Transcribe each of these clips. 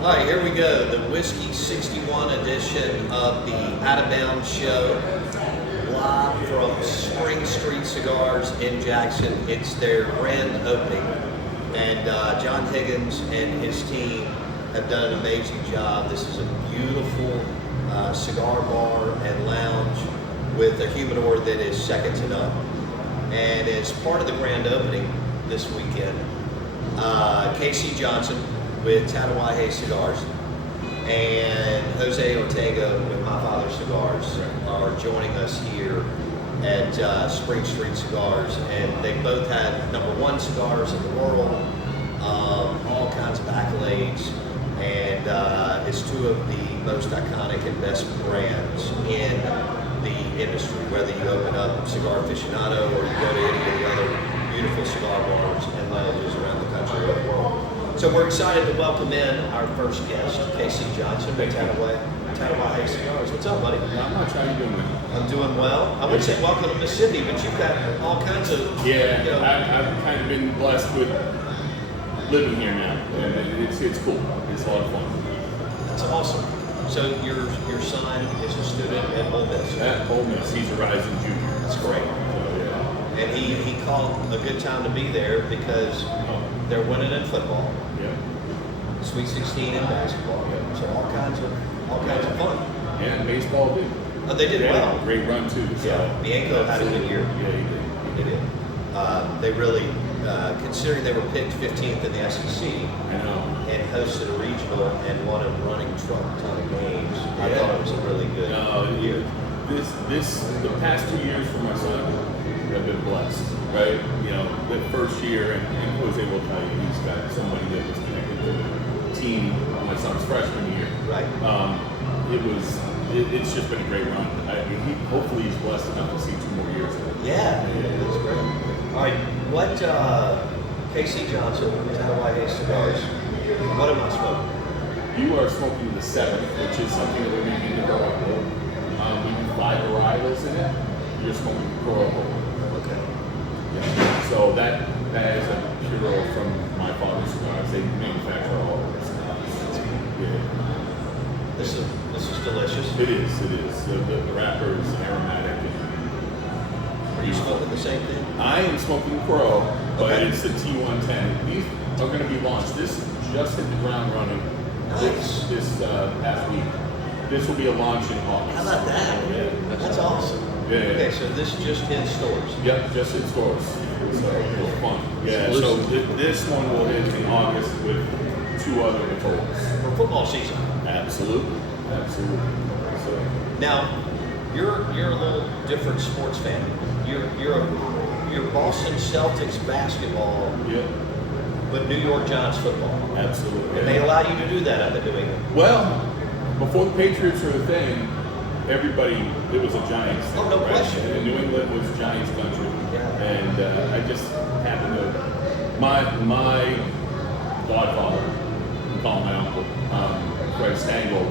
All right, here we go. The Whiskey 61 edition of the Out of Bounds show, live from Spring Street Cigars in Jackson. It's their grand opening, and John Higgins and his team have done an amazing job. This is a beautiful cigar bar and lounge with a humidor that is second to none. And as part of the grand opening this weekend, Casey Johnson with Tatuaje Cigars and Jose Ortega with My Father's Cigars are joining us here at Spring Street Cigars, and they both had #1 cigars in the world, all kinds of accolades, and it's two of the most iconic and best brands in the industry, whether you open up Cigar Aficionado or you go to any of the other beautiful cigar bars and lounges around the country or the world. So we're excited to welcome in our first guest, Casey Johnson with Tatuaje Cigars. What's up, buddy? Not much. How you doing? I'm doing well. I would say welcome to Mississippi, but you've got all kinds of... Yeah, you know, I've kind of been blessed with living here now, and it's cool. It's a lot of fun. that's awesome. So your son is a student at Ole Miss. At Ole Miss, he's a rising junior. That's great. So, yeah. And he called a good time to be there because they're winning in football, Yeah. Sweet 16 in basketball. So all kinds of fun. And baseball too. Oh, they did well. Great run too. So. Yeah, Bianco had a good year. Yeah, he did. They did. They really, considering they were picked 15th in the SEC I know. and hosted a regional and won a running ton of games, I Yeah. thought it was a really good year. The past 2 years for my son have been blessed, right? You know, the first year, and Jose will tell you, he's got somebody that was connected to the team my son's freshman year. Right. It's just been a great run. Hopefully he's blessed enough to see 2 more years of it. Yeah, that's great. All right, what, Casey Johnson, Tatuaje Cigars, what am I smoking? You are smoking the 7th, which is something that we're making to go up with. We do 5 varietals in it. You're smoking Corojo. Okay. So that is a Puro from My Father's Cigars. They manufacture all of this. Yeah. This is delicious. It is. The wrapper is aromatic. Are you smoking the same thing? I am smoking Pro, but Okay. it's the T110. These are going to be launched. This just hit the ground running Nice. this past week. This will be a launch in August. How about that? Yeah. That's awesome. Yeah. Okay, so this just hit stores. Yep, just in stores. So it's fun. Yeah, so this one will hit in August with 2 other Matolas. For football season. Absolutely. So, Now, you're a little different sports fan. You're Boston Celtics basketball, yeah, but New York Giants football. absolutely. And they allow you to do that up in New England. Well, before the Patriots were a thing, it was a Giants thing. Oh, no right? question. And New England was Giants country. Yeah. And I just happened to, my godfather, we call him my uncle, Fred Stengel,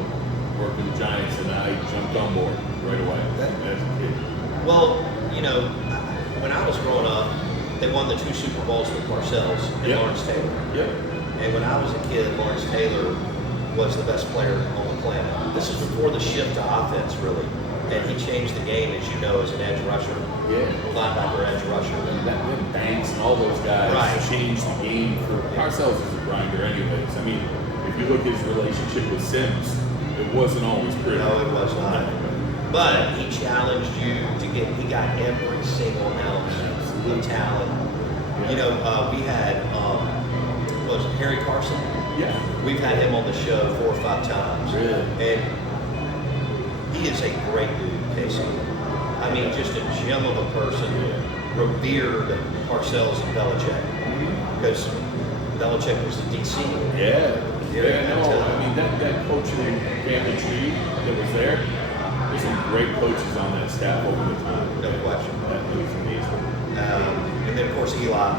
worked with the Giants, and I jumped on board right away as a kid. Well, you know, when I was growing up, they won the 2 Super Bowls with Parcells and Yep. Lawrence Taylor. Yep. And when I was a kid, Lawrence Taylor was the best player on the planet. This is before the shift to offense, really. And he changed the game, as you know, as an edge rusher, Yeah. linebacker edge rusher. And that Banks and all those guys Right. changed the game for Parcells is a grinder anyways. I mean, if you look at his relationship with Sims, it wasn't always pretty. No, it was not. But he challenged you to he got every single ounce of talent. You know, we had, what was it, Harry Carson? Yeah. We've had him on the show 4 or 5 times. Really? And he is a great dude, Casey. I mean, just a gem of a person. Revered Parcells and Belichick. Because Belichick was the DC. Yeah. Yeah, Yeah, no, that's I mean, that coaching family tree that was there, there's some great coaches on that staff over the time. No question. That was amazing. And then, of course, Eli,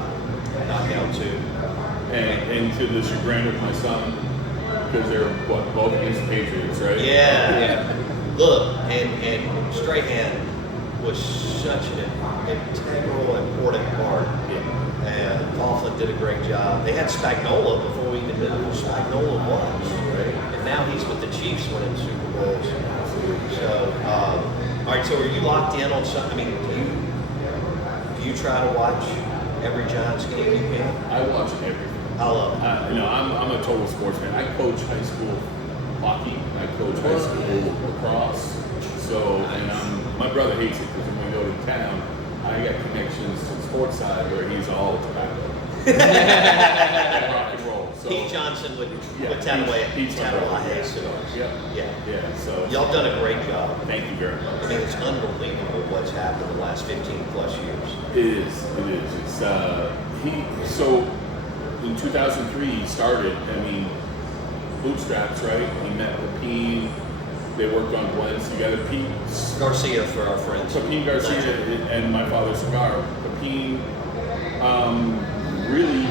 knockout too. And to the chagrin of my son, because they're both against the Patriots, right? Yeah. Look, and Strahan was such an integral, important part. And Coughlin did a great job. They had Spagnola before we even knew who Spagnola was. Right? now he's with the Chiefs winning Super Bowls. So, all right. So, are you locked in on something? I mean, do you try to watch every Giants game you can? I watch everything. I love it. I'm a total sports fan. I coach high school hockey. I coach high school lacrosse. So, and my brother hates it because when we go to town, I got connections to the sports side where he's all tobacco. And rock and roll. So, Pete Johnson with Pete's my brother. Tatuaje Cigars. Yeah. So Y'all done a great job. thank you very much. I mean, it's unbelievable what's happened in the last 15 plus years. It is. It's so in 2003 he started. I mean, bootstraps, right? He met Pepin. They worked on blends together. Pete Garcia for our friends. Pepin Garcia and my father's cigar. Pepin really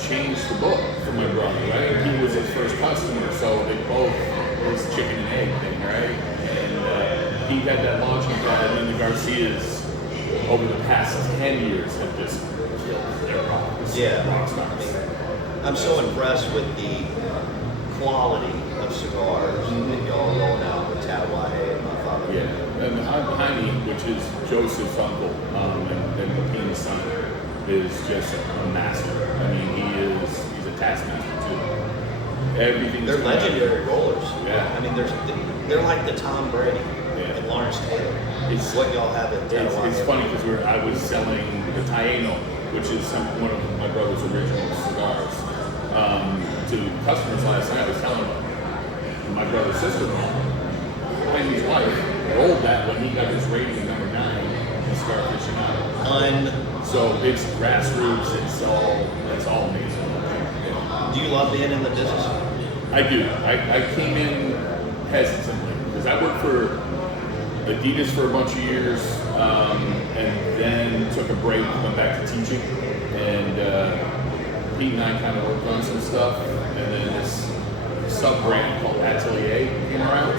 changed the book for my brother, right? He was his first customer, so they both, it was chicken and egg thing, right? And he had that launching pad, and then the Garcias, over the past 10 years, have just killed their products. Rock stars. I'm so impressed with the quality of cigars that y'all rolling out with Tatuaje and my father. Yeah, and Jaime, which is Joseph's uncle, and Pepin's son, is just a master. I mean, he's a taskmaster too. Everything. They're legendary rollers. Yeah. I mean, they're like the Tom Brady and Lawrence Taylor. It's what y'all have at Tatuaje. It's funny because I was selling the Taino, which is one of my brother's original cigars, to customers last night. I was telling my brother's sister-in-law, Jamie's wife, rolled that when he got his rating number 9 in Cigar Aficionado. So it's grassroots. It's all amazing. Do you love being in the business? I do. I came in hesitantly because I worked for Adidas for a bunch of years, and then took a break, went back to teaching, and Pete and I kind of worked on some stuff, and then this sub-brand called Atelier came around.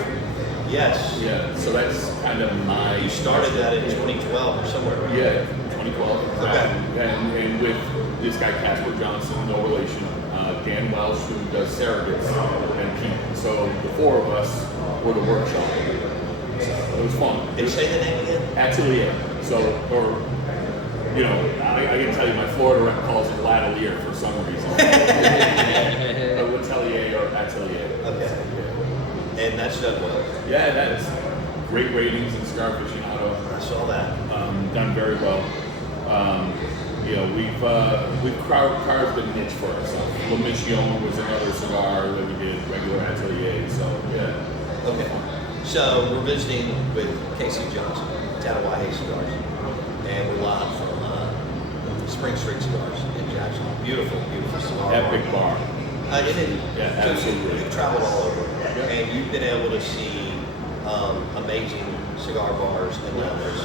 Yes. Yeah, so that's kind of my... You started that in 2012 or somewhere, right? Yeah, 2012. Okay. And with this guy, Casper Johnson, no relation, Dan Welsh, who does surrogates, and Pete. So the four of us were the workshop. So it was fun. And say the name again? Atelier. So, or, you know, I can tell you my Florida rep calls it Latelier for some reason. Atelier or Atelier. Okay. And that's done well. Yeah, that's great ratings in Cigar Aficionado. I saw that. Done very well. You know, we've carved a niche for ourselves. La Mission was another cigar that we did regular Atelier. So yeah. Okay. So we're visiting with Casey Johnson, Tatuaje Cigars, and we're live from Spring Street Cigars in Jackson. Beautiful, beautiful cigar. Epic bar. It is. Yeah, So absolutely. you've traveled all over, and you've been able to see amazing cigar bars and lounges.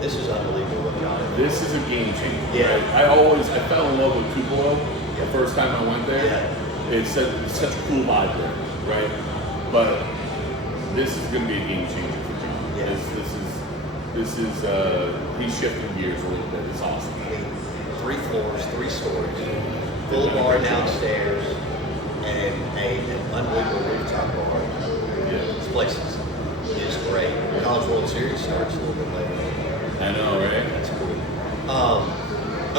This is unbelievable what y'all do. This is a game changer. Yeah. Right? I fell in love with Tupelo the first time I went there. Yeah. It's such a cool vibe there, right? But this is going to be a game changer for John. Yeah. This is he's shifting gears a little bit. It's awesome. I mean, 3 floors, 3 stories, full bar downstairs, and an unbelievable rooftop bar. Yeah. This place is great. College World Series starts a little bit later. I know, right? That's cool.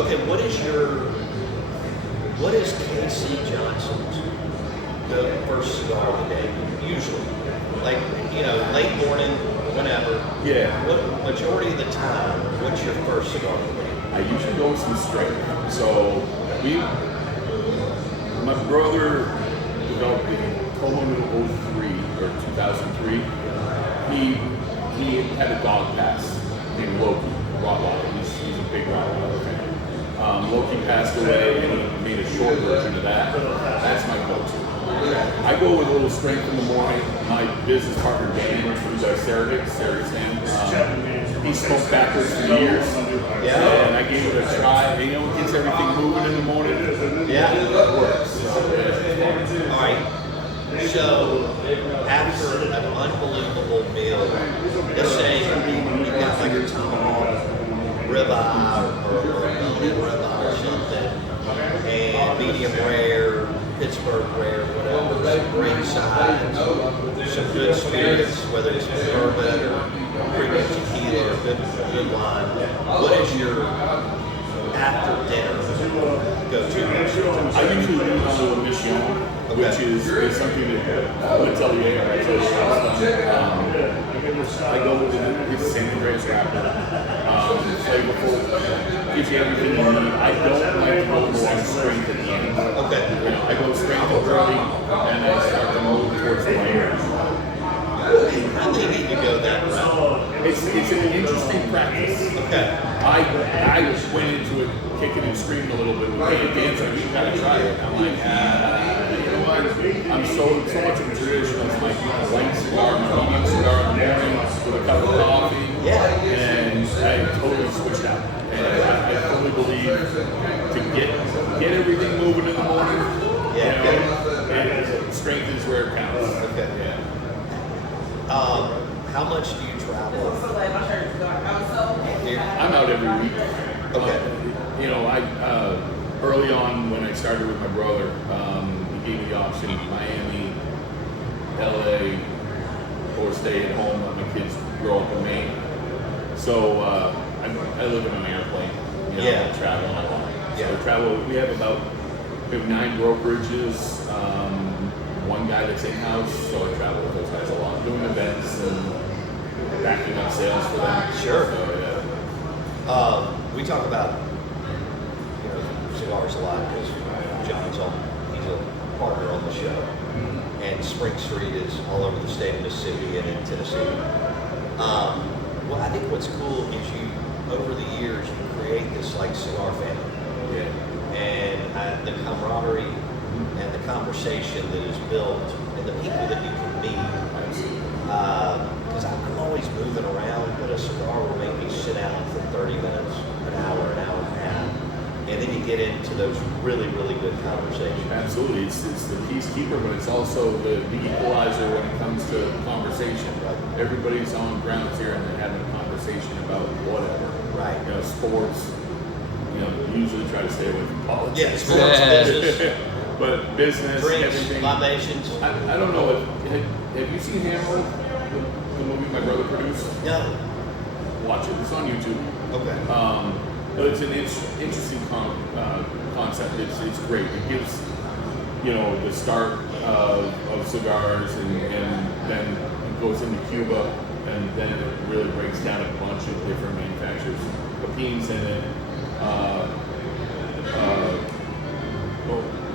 Okay, what is Casey Johnson's first cigar of the day? Usually, like, you know, late morning, whenever. Yeah. What majority of the time? What's your first cigar of the day? I usually go with some straight. So my brother developed the Toho Noodle 03 or 2003. He had a dog pass named Loki, Rottweiler. He's a big Rottweiler fan. Loki passed away, and he made a short version of that. That's my go-to. I go with a little strength in the morning. My business partner Dan, who does Cervix Sam, he smoked backwards for years. Yeah. And I gave it a try. And, you know, it gets everything moving in the morning. Yeah. It works. So, yeah. All right. So, after an unbelievable meal, let's say you got like a tomahawk ribeye or a bone-in ribeye or something, and medium rare, wines, some good spirits, whether it's bourbon or premium tequila or good wine. What is your after dinner go-to? I usually do a mission, which is something that I'm going to tell you. I go with his San Andreas wrapper, flavorful, gives you everything you need. I don't like to go on strength at the end. Okay. I go strength early, and I start to move towards the later. I think you need to go that route. It's an interesting practice. Okay. I went into it kicking and screaming a little bit with Dan Dancer. You gotta try it. I'm like, you know what? I'm so much of a traditional. It's like light cigar, medium cigar in the morning with a cup of coffee. Yeah. And I totally switched out. And I totally believe to get everything moving in the morning. Yeah. You know, and strength is where it counts. Okay. Yeah. How much do you travel? I'm out every week. Okay. You know, I early on when I started with my brother, he gave me the option: Miami, LA, or stay at home. Let my kids grow up in Maine. So I live in an airplane. You know, Yeah. I travel a lot. Yeah. So travel. We have 9 brokerages. One guy that's in-house, so I travel with those guys a lot, doing events and backing up sales for them. Sure. So, yeah. We talk about cigars a lot because John's he's a partner on the show, and Spring Street is all over the state of Mississippi and in Tennessee. Well, I think what's cool is over the years you create this like cigar family, and the camaraderie and the conversation that is built and the people that you can meet. Because I'm always moving around, but a cigar will make me sit down for 30 minutes, an hour and a half, and then you get into those really, really good conversations. Absolutely, it's the peacekeeper, but it's also the equalizer when it comes to conversation. Right. Everybody's on ground here and they're having a conversation about whatever. Right. You know, sports. You know, usually try to stay away from politics. Yeah, sports, business, but business, drinks, everything. libations. I don't know. Have you seen Hammer, the movie my brother produced? No. Watch it. It's on YouTube. Okay. But it's an interesting concept. It's great. It gives, the start of cigars, and then it goes into Cuba, and then it really breaks down a bunch of different manufacturers. Pepin's in it.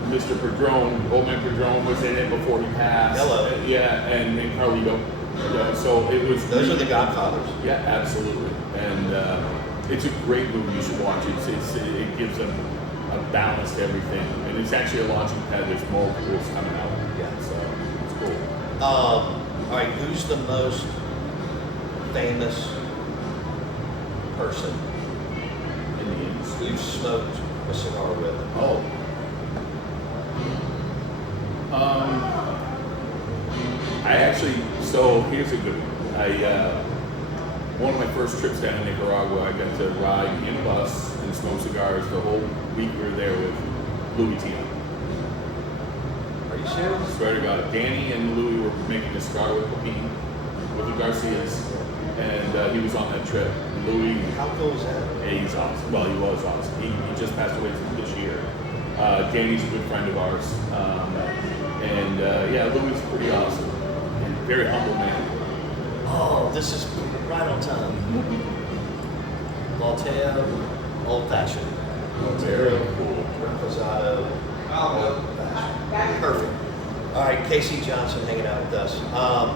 Mr. Padron, Old Man Padron was in it before he passed. Hello. Yeah, and Carlito. Yeah, so it was. Those are the Godfathers. Yeah, absolutely. And it's a great movie. You should watch it. It gives a balance to everything, and it's actually a launching pad. There's more tools coming out. Yeah. So it's cool. All right, who's the most famous person In the industry. you've smoked a cigar with? Oh. So here's a good one. One of my first trips down to Nicaragua, I got to ride in a bus and smoke cigars the whole week we were there with Louis Tia. Are you serious? Swear to God, Danny and Louis were making a cigar with Pepin, with the Garcias, and he was on that trip. Louis, How cool is that? yeah, he's awesome. Well, he was awesome. He just passed away this year. Danny's a good friend of ours. Louis is pretty awesome. And very humble man. Oh, this is right on time. Malteo, old fashioned. Very cool. Reposado, old fashioned. Perfect. All right, Casey Johnson hanging out with us. All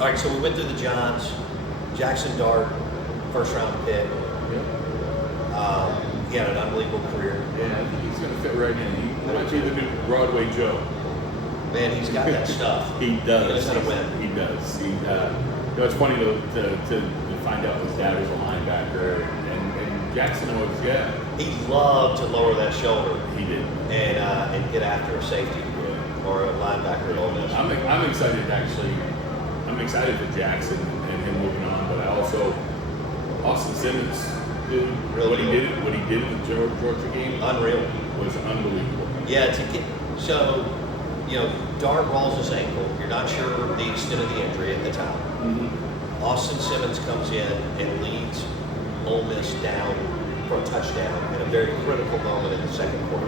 right, so we went through the Johns. Jackson Dart, first round pick. He had an unbelievable career. Yeah, I think he's going to fit right in. He might be the new Broadway Joe. Man, he's got that stuff. He does. He knows how to win. He does. It's funny to find out his dad was a linebacker, and Jackson was, He loved to lower that shoulder he did. and get after a safety or a linebacker at Ole Miss. I'm excited actually. I'm excited for Jackson and him moving on, but I also Austin Simmons, dude, Really what cool. he did in the Georgia game Unreal. was unbelievable. Yeah, Dart rolls his ankle. You're not sure the extent of the injury at the time. Mm-hmm. Austin Simmons comes in and leads Ole Miss down for a touchdown at a very critical moment in the second quarter.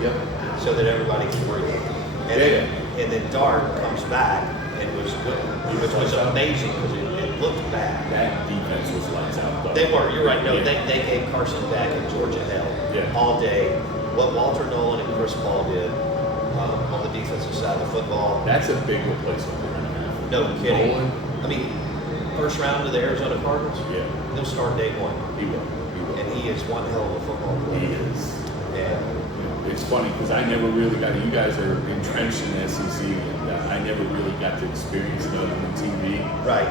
Yep. So that everybody can breathe. And then Dart comes back and which was amazing because it looked bad. That defense was lights out, though. They were. You're right. No, they gave Carson Beck and Georgia hell all day. What Walter Nolan and Chris Paul did on the defensive side of the football. That's a big replacement we're going to have. No kidding. Nolan. I mean, first round of the Arizona Cardinals. Yeah. He'll start day one. He will. And he is one hell of a football player. He is. And it's funny because I never really got. You guys are entrenched in the SEC, and I never really got to experience it on TV. Right.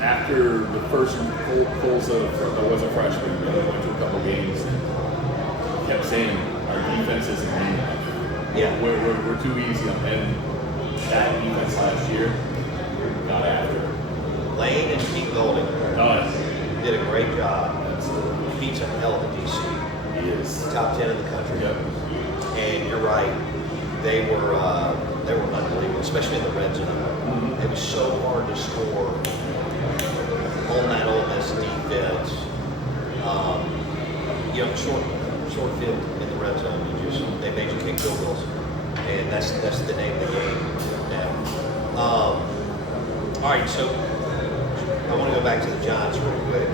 After the first Coles I was a freshman, I went to a couple games and kept saying our defense isn't good enough. Yeah. We're too easy on them. That defense last year got after it. Lane and Pete Golding did a great job. Absolutely. Pete's a hell of a DC. He is. Top 10 in the country. Yep. And you're right. They were unbelievable, especially in the red zone. Mm-hmm. It was so hard to score on that Ole Miss defense. Short field in the red zone. They made you kick field goals, and that's the name of the game now. All right, so I want to go back to the Giants real quick.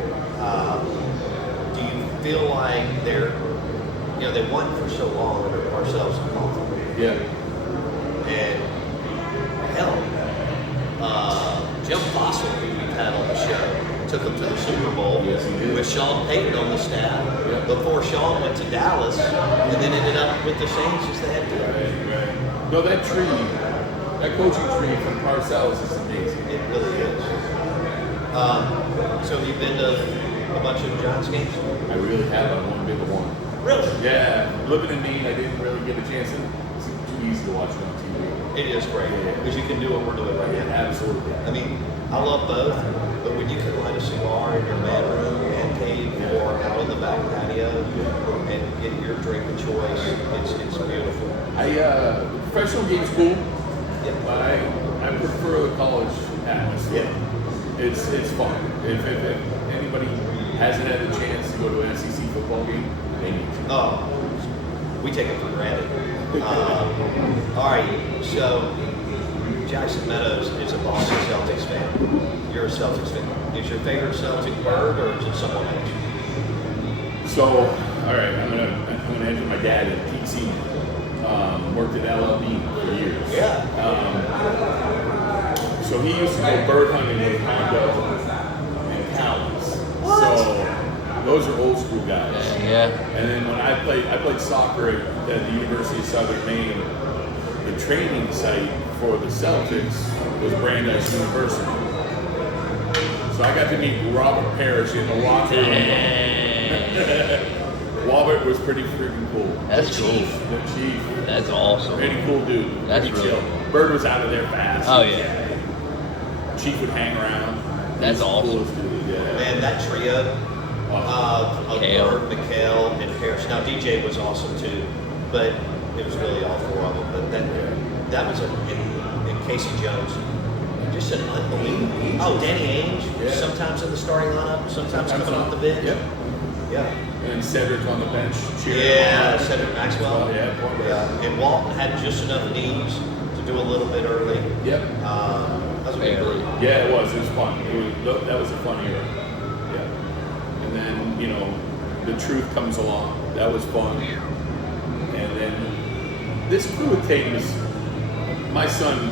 Do you feel like they won for so long under ourselves and Coughlin? Yeah. And hell, Jim Fossil, who we've had on the show, took them to the Super Bowl. Yes, he did. With Sean Payton on the staff. Yep. Before Sean went to Dallas, and then ended up with the Saints as the head coach. Right. No, that coaching tree from Parcells is amazing. It really is. So have you been to a bunch of Giants games? I really have. I won big one. Really? Yeah. Living in Maine, I didn't really get a chance. It's too easy to watch it on TV. It is great because you can do what we're doing right now. Absolutely. I mean, I love both, but when you can light a cigar in your man room and cave or out on the back patio and get your drink of choice, it's beautiful. Professional game's cool, Yeah. but I prefer the college atmosphere. Yeah. It's fun. If anybody hasn't had the chance to go to an SEC football game, they need to. Oh, we take it for granted. All right, so Jackson Meadows is a Boston Celtics fan. You're a Celtics fan. Is your favorite Celtic bird or is it someone else? So, all right, I'm gonna enter my dad at PC. Worked at LLB for years. Yeah. So he used to go bird hunting with Hondo and Cows. So those are old school guys. Yeah. And then when I played soccer at the University of Southern Maine. The training site for the Celtics was Brandeis University. So I got to meet Robert Parrish in the locker room. Robert was pretty freaking cool. That's cool. The chief. That's awesome. Pretty cool dude. That's Pretty really chill. cool. Bird was out of there fast. Oh, yeah. Chief would hang around. That's He's the awesome. coolest dude, yeah. Man, that trio of Kale. Bird, McHale, and Parrish. Now DJ was awesome too, but it was really all four of them. But that was and Casey Jones. Just an unbelievable. Oh, Danny Ainge, Yeah. sometimes in the starting lineup, sometimes coming off the bench. Yep. Yeah. And Cedric on the bench cheering. Yeah, Cedric Maxwell. Oh, yeah, poor guy. Yeah. And Walton had just enough knees to do a little bit early. Yep. That was a good Barely. group. Yeah, it was. It was fun. That was a fun era. Yeah. And then, the truth comes along. That was fun. And then this crew of Tatum's, my son,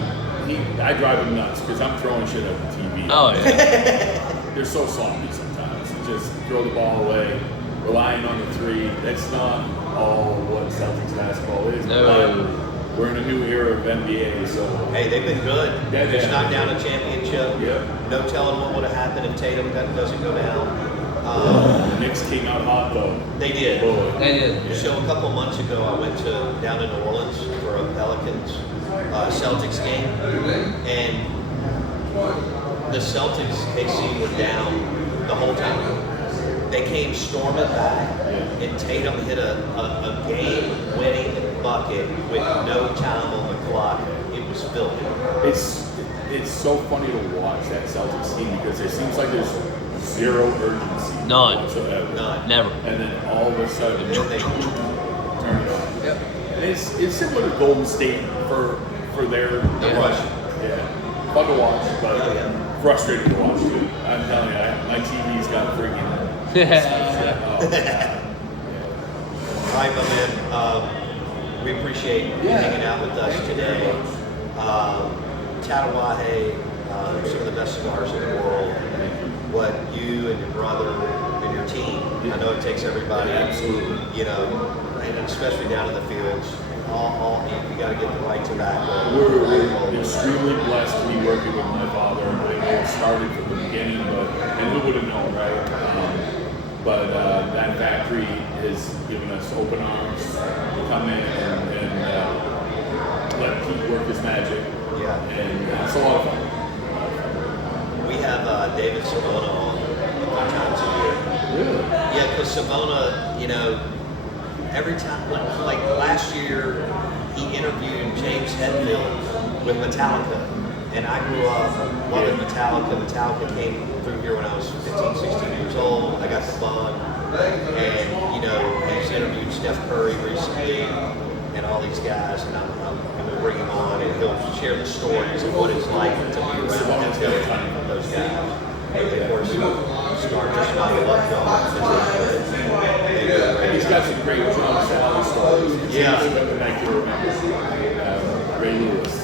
I drive him nuts because I'm throwing shit at the TV. Oh, yeah. They're so sloppy sometimes. You just throw the ball away, relying on the three. That's not all what Celtics basketball is. No. But we're in a new era of NBA, so Hey, they've been good. Yeah, Just yeah. knocked down a championship. Yep. No telling what would have happened if Tatum doesn't go down. the Knicks came out hot though. They did. Boy. They did. So a couple months ago, I went down to New Orleans for a Pelicans Celtics game, and the Celtics KC were down the whole time. They came storming back, and Tatum hit a game-winning bucket with no time on the clock. It was filthy. It's so funny to watch that Celtics team because it seems like there's zero urgency None. whatsoever. None. Never. And then all of a sudden, And then they turn it on. Yep. And it's similar to Golden State for their rush. Yeah, fun to watch, but Oh, yeah. frustrating to watch too. I'm telling you, my TV's got freaking. Oh, God. All right, my man. We appreciate you hanging out with us today. Tatuaje, some of the best cigars in the world. What you and your brother and your team, I know it takes everybody, Absolutely. you know, and especially down in the fields. You got to get the right tobacco. We're extremely blessed to be working with my father. I know it started from the beginning, and who would have known, right? But that factory has given us open arms to come in and let Pete work his magic. Yeah. And it's a lot of fun. We have David Savona on a few times a year. Really? Yeah, because Savona, you know, every time, like last year, he interviewed James Hetfield with Metallica. And I grew up loving Metallica. Metallica came through here when I was 15, 16 years old. I got the bug. And, you know, he's interviewed Steph Curry recently and all these guys. And I'm going to bring him on and he'll share the stories of what it's like to be around those guys. And of course, Star just not a love dog. He's got some great John Sally stories. Yeah. Thank you. Ray Lewis.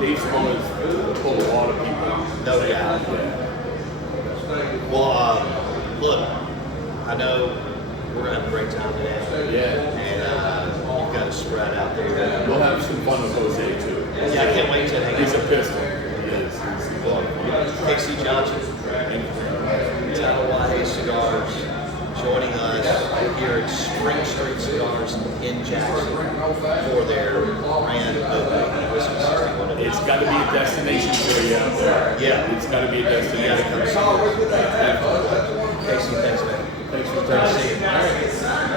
Dave Simone's told a lot of people. No doubt. Well, look, I know we're going to have a great time today. Yeah. And you've got a spread out there. We'll have some fun with Jose too. Yeah, I can't wait to hang He's a out. pistol. He is. He's a lot of fun. Casey Johnson, Tatuaje Cigars, joining us here at Spring Street Cigars in Jackson for their grand opening. Whiskey 61. It's got to be a destination for you out there. Yeah. It's got to be a You gotta destination. come see us. Casey, thanks, man. Thanks for Good to time. see you.